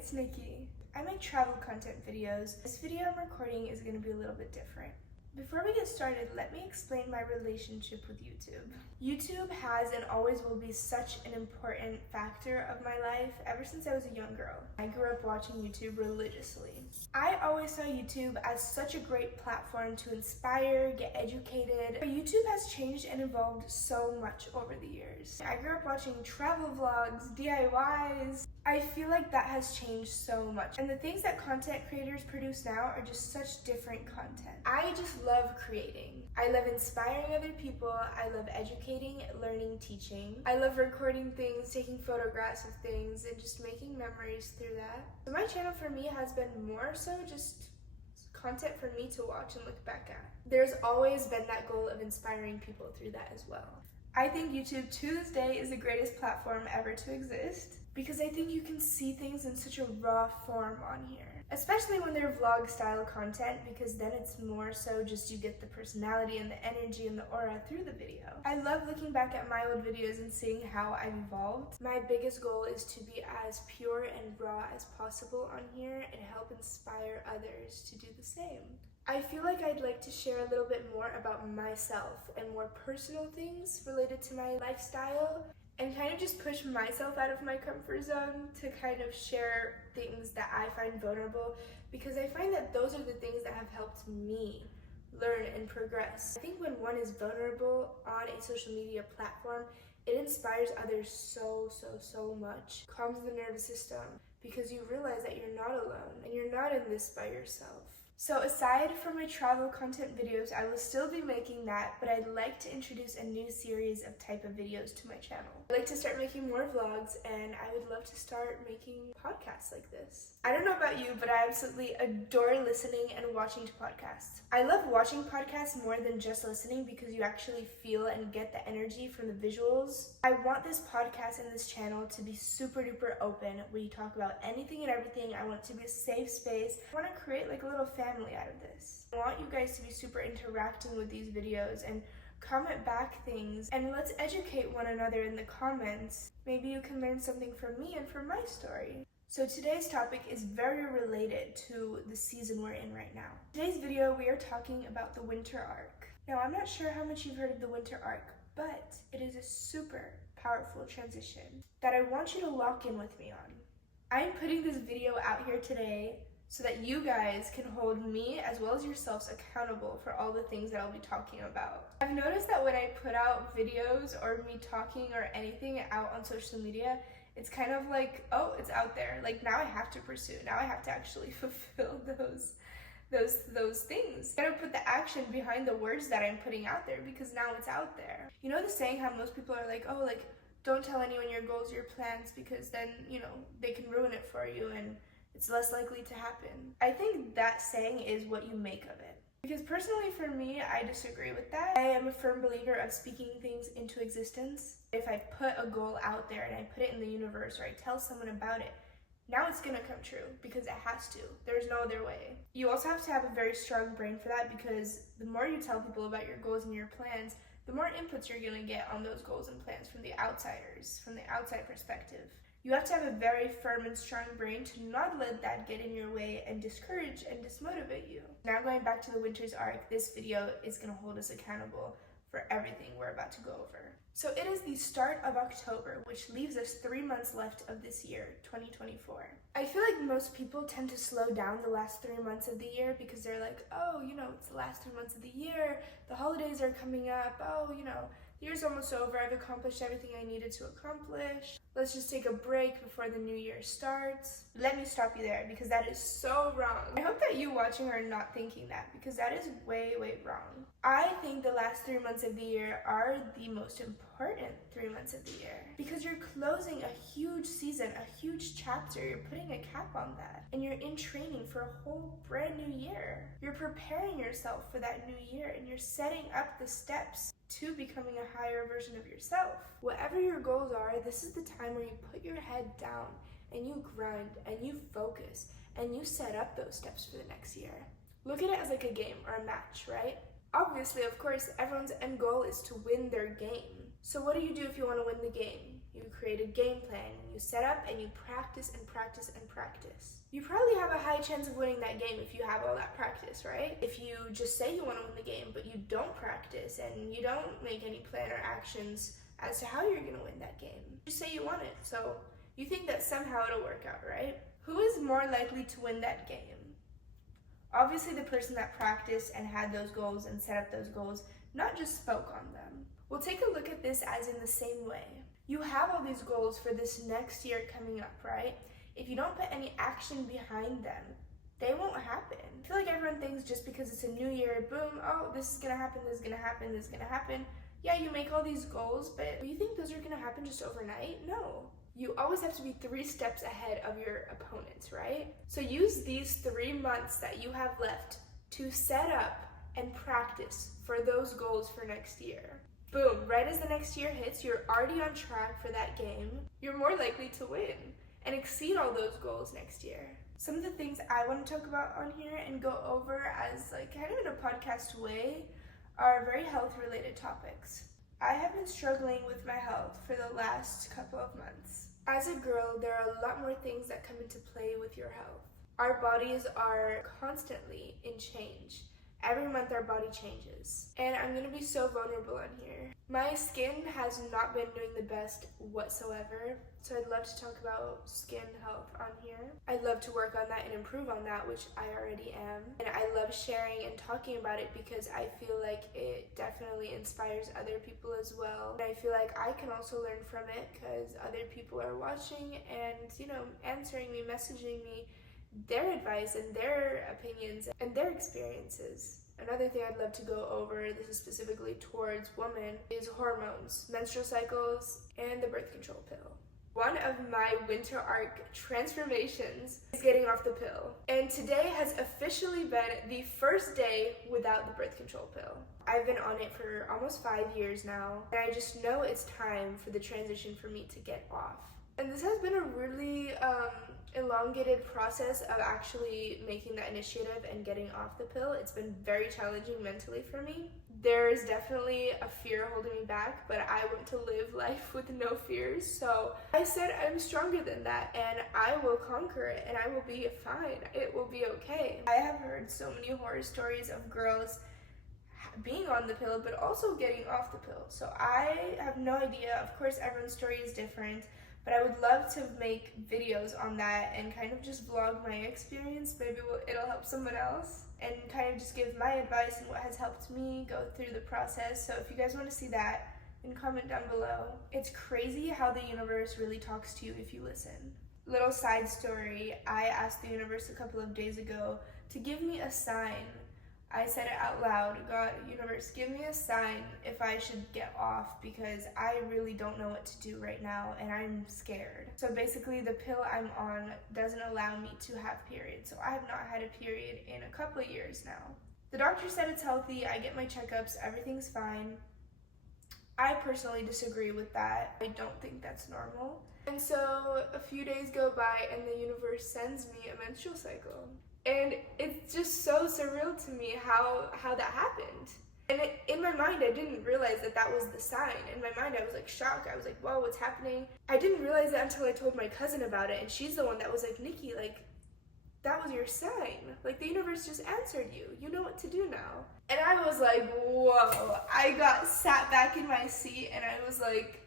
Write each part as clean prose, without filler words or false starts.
it's Nikki. I make travel content videos. This video I'm recording is going to be a little bit different. Before we get started, let me explain my relationship with YouTube. YouTube has and always will be such an important factor of my life ever since I was a young girl. I grew up watching YouTube religiously. I always saw YouTube as such a great platform to inspire, get educated, but YouTube has changed and evolved so much over the years. I grew up watching travel vlogs, DIYs. I feel like that has changed so much, and the things that content creators produce now are just such different content. I just love creating. I love inspiring other people. I love educating, learning, teaching. I love recording things, taking photographs of things, and just making memories through that. So my channel for me has been more so just content for me to watch and look back at. There's always been that goal of inspiring people through that as well. I think YouTube to this day is the greatest platform ever to exist, because I think you can see things in such a raw form on here. Especially when they're vlog style content, because then it's more so just you get the personality and the energy and the aura through the video. I love looking back at my old videos and seeing how I've evolved. My biggest goal is to be as pure and raw as possible on here and help inspire others to do the same. I feel like I'd like to share a little bit more about myself and more personal things related to my lifestyle, and kind of just push myself out of my comfort zone to kind of share things that I find vulnerable, because I find that those are the things that have helped me learn and progress. I think when one is vulnerable on a social media platform, it inspires others so much. Calms the nervous system, because you realize that you're not alone and you're not in this by yourself. So aside from my travel content videos, I will still be making that, but I'd like to introduce a new series of type of videos to my channel. I'd like to start making more vlogs, and I would love to start making podcasts like this. I don't know about you, but I absolutely adore listening and watching to podcasts. I love watching podcasts more than just listening, because you actually feel and get the energy from the visuals. I want this podcast and this channel to be super duper open. We talk about anything and everything. I want it to be a safe space. I want to create like a little family out of this. I want you guys to be super interacting with these videos and comment back things, and let's educate one another in the comments. Maybe you can learn something from me and from my story. So today's topic is very related to the season we're in right now. Today's video, we are talking about the winter arc. Now, I'm not sure how much you've heard of the winter arc, but it is a super powerful transition that I want you to lock in with me on. I'm putting this video out here today so that you guys can hold me as well as yourselves accountable for all the things that I'll be talking about. I've noticed that when I put out videos or me talking or anything out on social media, it's kind of like, oh, it's out there. Like, now I have to pursue. Now I have to actually fulfill those things. I gotta put the action behind the words that I'm putting out there, because now it's out there. You know the saying how most people are like, oh, like, don't tell anyone your goals, your plans, because then, you know, they can ruin it for you and it's less likely to happen. I think that saying is what you make of it. Because personally for me, I disagree with that. I am a firm believer of speaking things into existence. If I put a goal out there and I put it in the universe, or I tell someone about it, now it's gonna come true, because it has to. There's no other way. You also have to have a very strong brain for that, because the more you tell people about your goals and your plans, the more inputs you're gonna get on those goals and plans from the outsiders, from the outside perspective. You have to have a very firm and strong brain to not let that get in your way and discourage and dismotivate you. Now, going back to the winter's arc, this video is going to hold us accountable for everything we're about to go over. So it is the start of October, which leaves us 3 months left of this year, 2024. I feel like most people tend to slow down the last 3 months of the year, because they're like, oh, you know, it's the last 3 months of the year, the holidays are coming up, oh, you know, the year's almost over, I've accomplished everything I needed to accomplish. Let's just take a break before the new year starts. Let me stop you there, because that is so wrong. I hope that you watching are not thinking that, because that is way wrong. I think the last 3 months of the year are the most important 3 months of the year, because you're closing a huge season, a huge chapter. You're putting a cap on that, and you're in training for a whole brand new year. You're preparing yourself for that new year, and you're setting up the steps to becoming a higher version of yourself. Whatever your goals are, this is the time where you put your head down and you grind and you focus and you set up those steps for the next year. Look at it as like a game or a match, right? Obviously, of course, everyone's end goal is to win their game. So what do you do if you want to win the game? You You create a game plan, and you set up and you practice and practice and practice. You probably have a high chance of winning that game if you have all that practice, right? If you just say you want to win the game, but you don't practice and you don't make any plan or actions as to how you're going to win that game. Just say you want it, so you think that somehow it'll work out, right? Who is more likely to win that game? Obviously the person that practiced and had those goals and set up those goals, not just spoke on them. We'll take a look at this as in the same way. You have all these goals for this next year coming up, right? If you don't put any action behind them, they won't happen. I feel like everyone thinks just because it's a new year, boom, oh, this is gonna happen, this is gonna happen, this is gonna happen. Yeah, you make all these goals, but do you think those are gonna happen just overnight? No. You always have to be 3 steps ahead of your opponents, right? So use these 3 months that you have left to set up and practice for those goals for next year. Boom, right as the next year hits, you're already on track for that game. You're more likely to win and exceed all those goals next year. Some of the things I want to talk about on here and go over as like kind of in a podcast way are very health related topics. I have been struggling with my health for the last couple of months. As a girl, there are a lot more things that come into play with your health. Our bodies are constantly in change. Every month our body changes. And I'm gonna be so vulnerable on here. My skin has not been doing the best whatsoever, so I'd love to talk about skin health on here. I'd love to work on that and improve on that, which I already am. And I love sharing and talking about it because I feel like it definitely inspires other people as well. And I feel like I can also learn from it because other people are watching and, answering me, messaging me their advice and their opinions and their experiences. Another thing I'd love to go over, this is specifically towards women, is hormones, menstrual cycles, and the birth control pill. One of my winter arc transformations is getting off the pill. And today has officially been the first day without the birth control pill. I've been on it for almost 5 years now, and I just know it's time for the transition for me to get off. And this has been a really elongated process of actually making that initiative and getting off the pill. It's been very challenging mentally for me. There's definitely a fear holding me back, but I want to live life with no fears. So I said I'm stronger than that and I will conquer it and I will be fine. It will be okay. I have heard so many horror stories of girls being on the pill, but also getting off the pill. So I have no idea. Of course, everyone's story is different. But I would love to make videos on that and kind of just vlog my experience. Maybe it'll help someone else and kind of just give my advice and what has helped me go through the process. So if you guys want to see that, then comment down below. It's crazy how the universe really talks to you if you listen. Little side story, I asked the universe a couple of days ago to give me a sign. I said it out loud, God, universe, give me a sign if I should get off because I really don't know what to do right now and I'm scared. So basically the pill I'm on doesn't allow me to have periods. So I have not had a period in a couple of years now. The doctor said it's healthy, I get my checkups, everything's fine. I personally disagree with that. I don't think that's normal. And so a few days go by and the universe sends me a menstrual cycle. And it's just so surreal to me how that happened. And in my mind, I didn't realize that was the sign. In my mind, I was like shocked. I was like, whoa, what's happening? I didn't realize that until I told my cousin about it. And she's the one that was like, Nikki, like, that was your sign. Like, the universe just answered you. You know what to do now. And I was like, whoa. I got sat back in my seat and I was like,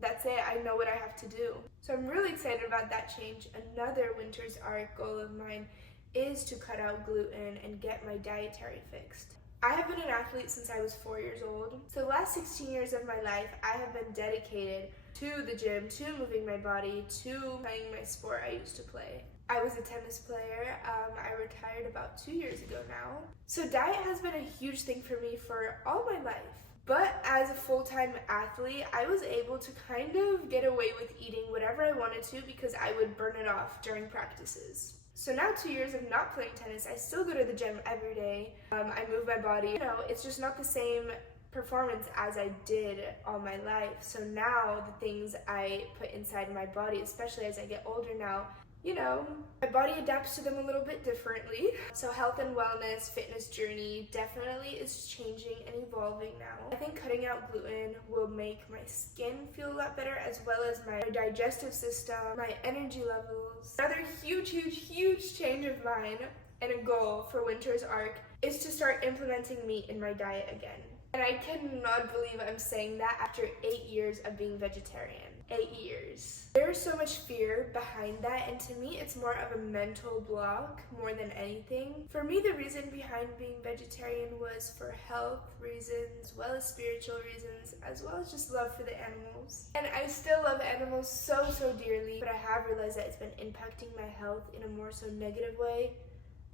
that's it. I know what I have to do. So I'm really excited about that change. Another winter's arc goal of mine is to cut out gluten and get my dietary fixed. I have been an athlete since I was 4 years old. So the last 16 years of my life, I have been dedicated to the gym, to moving my body, to playing my sport I used to play. I was a tennis player. I retired about 2 years ago now. So diet has been a huge thing for me for all my life. But as a full-time athlete, I was able to kind of get away with eating whatever I wanted to because I would burn it off during practices. So now 2 years of not playing tennis, I still go to the gym every day. I move my body. It's just not the same performance as I did all my life. So now the things I put inside my body, especially as I get older now, you know, my body adapts to them a little bit differently. So health and wellness, fitness journey definitely is changing and evolving now. I think cutting out gluten will make my skin feel a lot better, as well as my digestive system, my energy levels. Another huge change of mine and a goal for winter's Arc is to start implementing meat in my diet again. And I cannot believe I'm saying that after 8 years of being vegetarian. 8 years. There's so much fear behind that, and to me it's more of a mental block more than anything. For me, the reason behind being vegetarian was for health reasons, as well as spiritual reasons, as well as just love for the animals. And I still love animals so dearly, but I have realized that it's been impacting my health in a more so negative way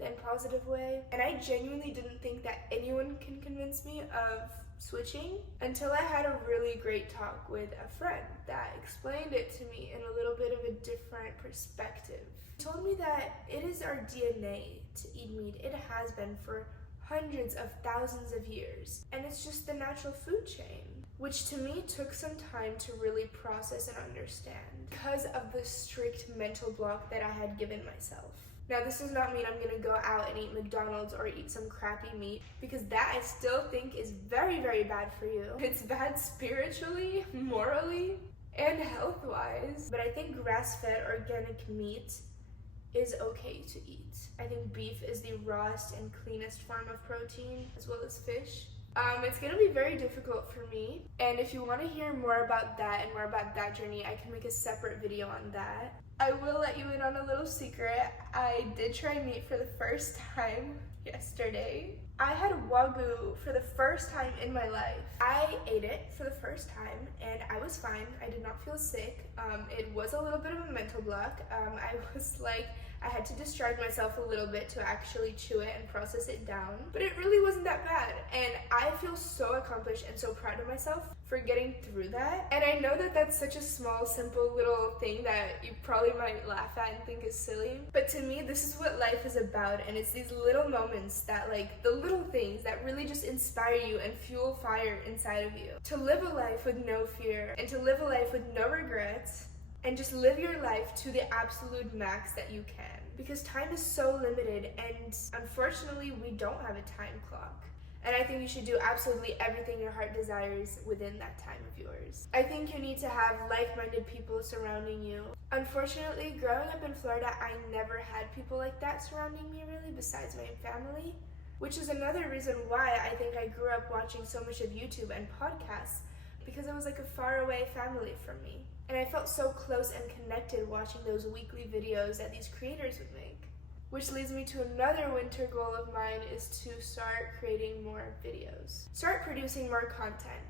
than positive way. And I genuinely didn't think that anyone can convince me of switching until I had a really great talk with a friend that explained it to me in a little bit of a different perspective. He told me that it is our DNA to eat meat. It has been for hundreds of thousands of years, and it's just the natural food chain, which to me took some time to really process and understand because of the strict mental block that I had given myself. Now, this does not mean I'm gonna go out and eat McDonald's or eat some crappy meat, because that I still think is very bad for you. It's bad spiritually, morally, and health-wise. But I think grass-fed organic meat is okay to eat. I think beef is the rawest and cleanest form of protein, as well as fish. It's gonna be very difficult for me, and if you want to hear more about that and more about that journey, I can make a separate video on that. I will let you in on a little secret. I did try meat for the first time yesterday. I had Wagyu for the first time in my life. I ate it for the first time and I was fine. I did not feel sick. It was a little bit of a mental block. I had to distract myself a little bit to actually chew it and process it down. But it really wasn't that bad. And I feel so accomplished and so proud of myself for getting through that. And I know that that's such a small, simple little thing that you probably might laugh at and think is silly. But to me, this is what life is about. And it's these little moments that, like, the little things that really just inspire you and fuel fire inside of you. To live a life with no fear and to live a life with no regrets. And just live your life to the absolute max that you can. Because time is so limited, and unfortunately we don't have a time clock. And I think you should do absolutely everything your heart desires within that time of yours. I think you need to have like-minded people surrounding you. Unfortunately, growing up in Florida, I never had people like that surrounding me really, besides my family. Which is another reason why I think I grew up watching so much of YouTube and podcasts, because it was like a faraway family from me. And I felt so close and connected watching those weekly videos that these creators would make. Which leads me to another winter goal of mine, is to start creating more videos. Start producing more content.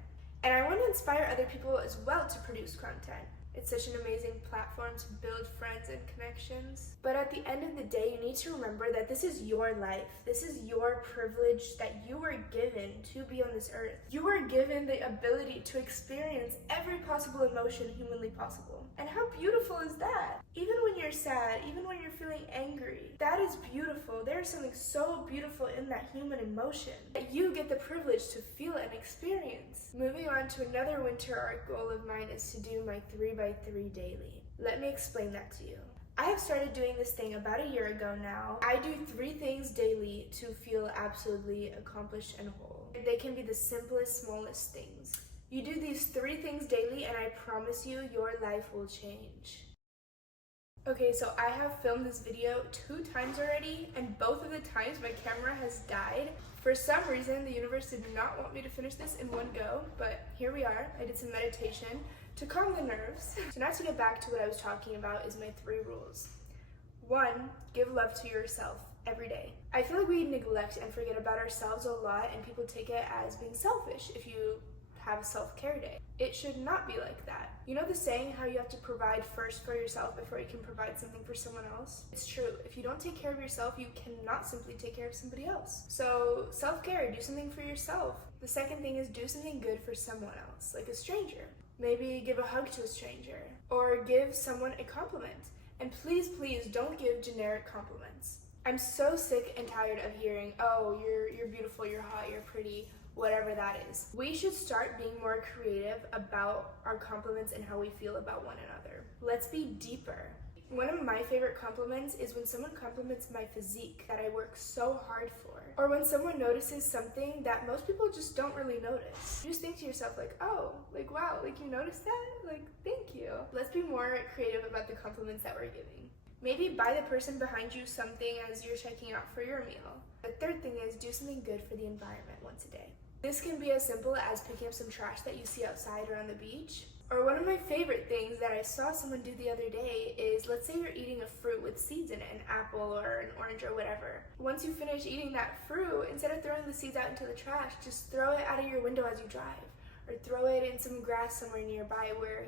And I want to inspire other people as well to produce content. It's such an amazing platform to build friends and connections. But at the end of the day, you need to remember that this is your life. This is your privilege that you were given to be on this earth. You were given the ability to experience every possible emotion humanly possible. And how beautiful is that? Even when you're sad, even when you're feeling angry, that is beautiful. There is something so beautiful in that human emotion that you get the privilege to feel and experience. Moving on to another winter Arc goal of mine is to do my 3x3 daily. Let me explain that to you. I have started doing this thing about a year ago now. I do 3 things daily to feel absolutely accomplished and whole. They can be the simplest, smallest things. You do these 3 things daily and I promise you, your life will change. Okay, so I have filmed this video 2 times already, and both of the times my camera has died. For some reason, the universe did not want me to finish this in one go, but here we are. I did some meditation to calm the nerves. So now to get back to what I was talking about is my 3 rules. 1, give love to yourself every day. I feel like we neglect and forget about ourselves a lot, and people take it as being selfish if you have a self-care day. It should not be like that. You know the saying, how you have to provide first for yourself before you can provide something for someone else? It's true. If you don't take care of yourself, you cannot simply take care of somebody else. So self-care, do something for yourself. The second thing is do something good for someone else, like a stranger. Maybe give a hug to a stranger, or give someone a compliment. And please don't give generic compliments. I'm so sick and tired of hearing, oh, you're beautiful, you're hot, you're pretty, whatever that is. We should start being more creative about our compliments and how we feel about one another. Let's be deeper. One of my favorite compliments is when someone compliments my physique that I work so hard for. Or when someone notices something that most people just don't really notice. You just think to yourself like, oh, like wow, like you noticed that? Like, thank you. Let's be more creative about the compliments that we're giving. Maybe buy the person behind you something as you're checking out for your meal. The third thing is do something good for the environment once a day. This can be as simple as picking up some trash that you see outside or on the beach. Or one of my favorite things that I saw someone do the other day is, let's say you're eating a fruit with seeds in it, an apple or an orange or whatever. Once you finish eating that fruit, instead of throwing the seeds out into the trash, just throw it out of your window as you drive. Or throw it in some grass somewhere nearby where,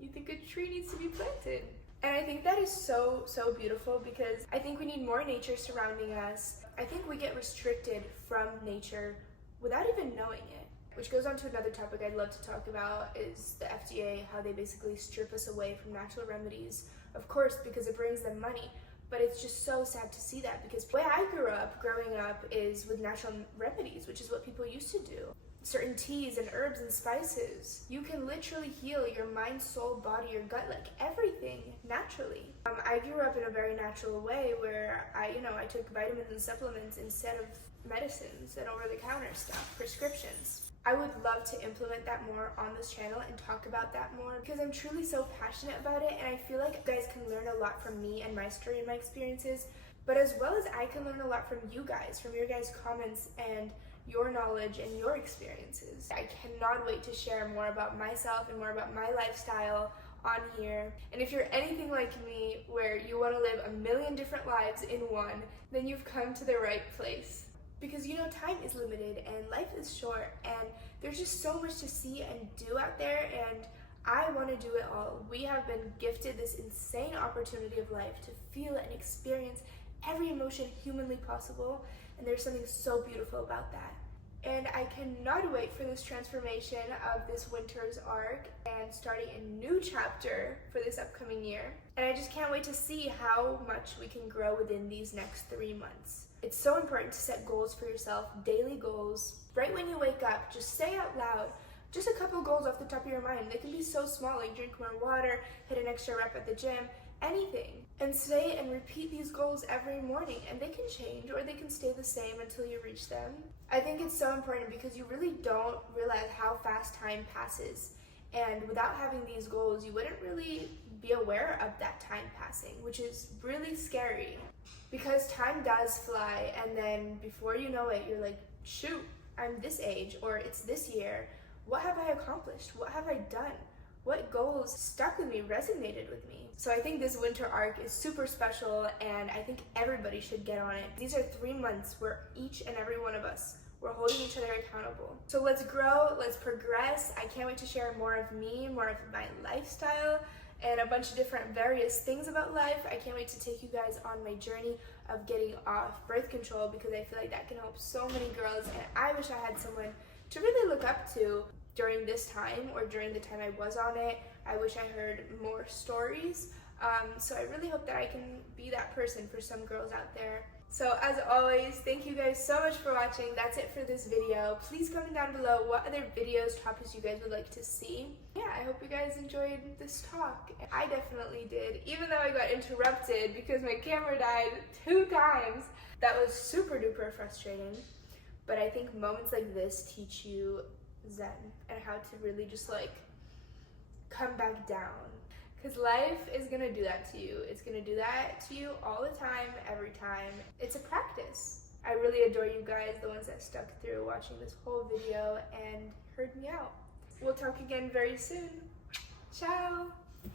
you think a tree needs to be planted. And I think that is so, so beautiful because I think we need more nature surrounding us. I think we get restricted from nature without even knowing it. Which goes on to another topic I'd love to talk about is the FDA, how they basically strip us away from natural remedies. Of course, because it brings them money, but it's just so sad to see that because the way I grew up, growing up, is with natural remedies, which is what people used to do. Certain teas and herbs and spices. You can literally heal your mind, soul, body, your gut, like everything naturally. I grew up in a very natural way where I took vitamins and supplements instead of medicines and over-the-counter stuff, prescriptions. I would love to implement that more on this channel and talk about that more because I'm truly so passionate about it and I feel like you guys can learn a lot from me and my story and my experiences, but as well as I can learn a lot from you guys, from your guys' comments and your knowledge and your experiences. I cannot wait to share more about myself and more about my lifestyle on here. And if you're anything like me where you want to live a million different lives in one, then you've come to the right place. Because time is limited and life is short and there's just so much to see and do out there and I want to do it all. We have been gifted this insane opportunity of life to feel and experience every emotion humanly possible and there's something so beautiful about that. And I cannot wait for this transformation of this winter's arc and starting a new chapter for this upcoming year. And I just can't wait to see how much we can grow within these next 3 months. It's so important to set goals for yourself, daily goals. Right when you wake up, just say out loud, just a couple goals off the top of your mind. They can be so small, like drink more water, hit an extra rep at the gym, anything. And say and repeat these goals every morning and they can change or they can stay the same until you reach them. I think it's so important because you really don't realize how fast time passes. And without having these goals, you wouldn't really be aware of that time passing, which is really scary because time does fly and then before you know it, you're like, shoot, I'm this age or it's this year. What have I accomplished? What have I done? What goals stuck with me, resonated with me? So I think this winter arc is super special and I think everybody should get on it. These are 3 months where each and every one of us, we're holding each other accountable. So let's grow, let's progress. I can't wait to share more of me, more of my lifestyle, and a bunch of different various things about life. I can't wait to take you guys on my journey of getting off birth control because I feel like that can help so many girls and I wish I had someone to really look up to during this time or during the time I was on it. I wish I heard more stories. So I really hope that I can be that person for some girls out there. So as always, thank you guys so much for watching. That's it for this video. Please comment down below what other videos, topics you guys would like to see. Yeah, I hope you guys enjoyed this talk. I definitely did, even though I got interrupted because my camera died 2 times. That was super duper frustrating. But I think moments like this teach you Zen and how to really just like come back down. Because life is going to do that to you. It's going to do that to you all the time, every time. It's a practice. I really adore you guys, the ones that stuck through watching this whole video and heard me out. We'll talk again very soon. Ciao!